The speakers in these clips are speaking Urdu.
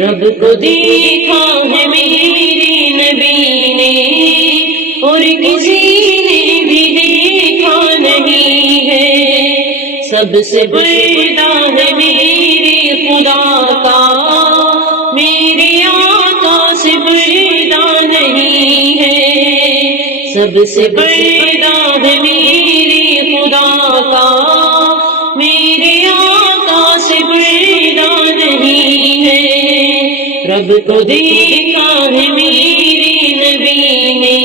رب کو دیکھا ہے میرے نبی نے اور کسی نے بھی دیکھا نہیں ہے، سب سے بڑا ہے میرے خدا کا، میرے آقا سے بڑا نہیں ہے، سب سے بڑا ہے میرے خدا کا، میرے آقا سے بڑا نہیں ہے، رب کو دیکھا ہے میرے نبی نے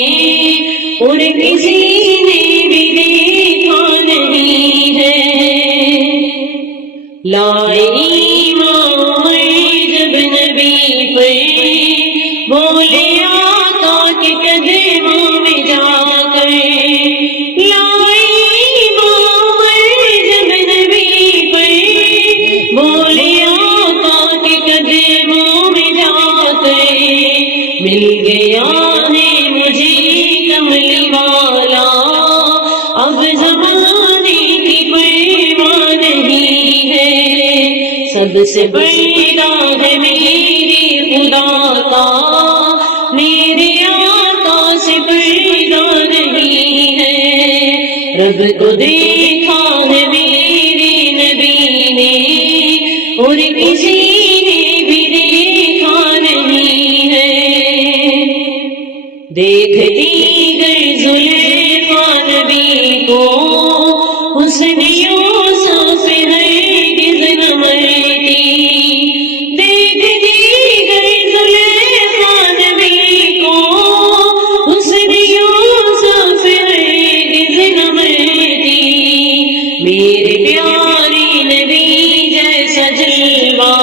اور کسی نے بھی دیکھا نہیں ہے۔ لائے ایمان جب نبی پر بولے آقا کے قدموں میں جا کر، لائے ایمان جب نبی پر بولے آقا کے قدموں میں جا کر، مل گیا ہے مجھے کملی والا، اب زمانے کی پرواہ نہیں ہے، سب سے بڑا ہے میرے خدا کا، میرے آقا سے بڑا نہیں ہے، رب کو دیکھا ہے میرے نبی نے اور کسی نے بھی دیکھا نہیں ہے۔ دیکھتی گئی زلیخا نبی کو حسن یوسف ہرگز نہ مرتی، دیکھتی گئی زلیخا نبی کو حسن یوسف ہرگز نہ مرتی، میرے پیارے نبی جیسا جلوہ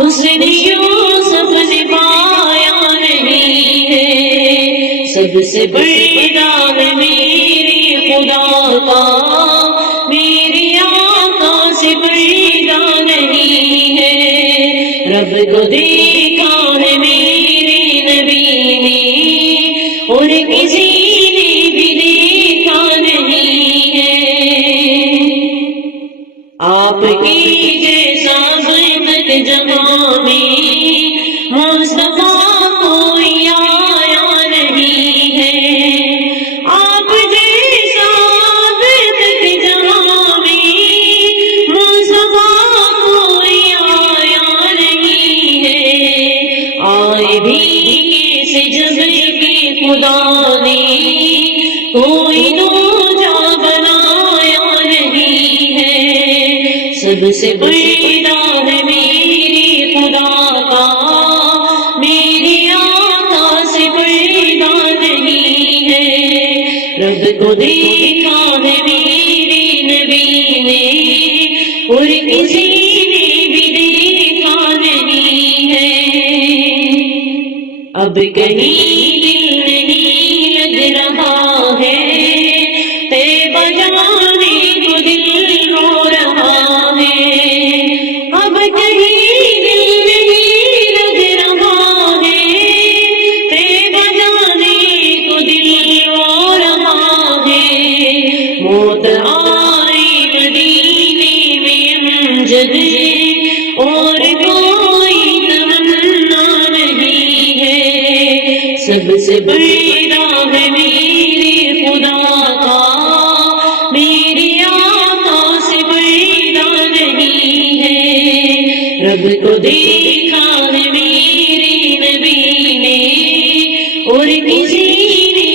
حسن یوسف نے پایا نہیں ہے، سب سے بڑا ہے میرے خدا کا، میرے آقا سے بڑا نہیں ہے، رب کو دیکھا ہے میرے نبی نے اور کسی نے بھی دیکھا نہیں ہے، آپ کی جیسا عظمت جہاں میں مصطفیٰ کوئی آیا نہیں ہے، آپ جیسا عظمت جہاں میں مصطفیٰ کوئی آیا نہیں ہے، آئے بھی کیسے جب کہ خدا نے کوئی دوجا بنایا نہیں ہے، سب سے بڑا ہے میرے خدا کا، میرے آقا سے بڑا نہیں ہے، رب کو دیکھا ہے میرے نبی نے اور کسی نے بھی دیکھا نہیں ہے، اب کہیں دل نہیں لگ رہا ہے، طیبہ جانے کو دل رو رہا ہے، اب کہیں دل نہیں لگ رہا ہے، طیبہ جانے کو دل رو رہا ہے، موت آئی مدینے میں امجد اور کوئی تمنا نہیں ہے، سب سے بڑا ہے میرے خدا کا، میرے آقا سے بڑا نہیں ہے، رب کو دیکھا ہے میرے نبی نے اور کسی نے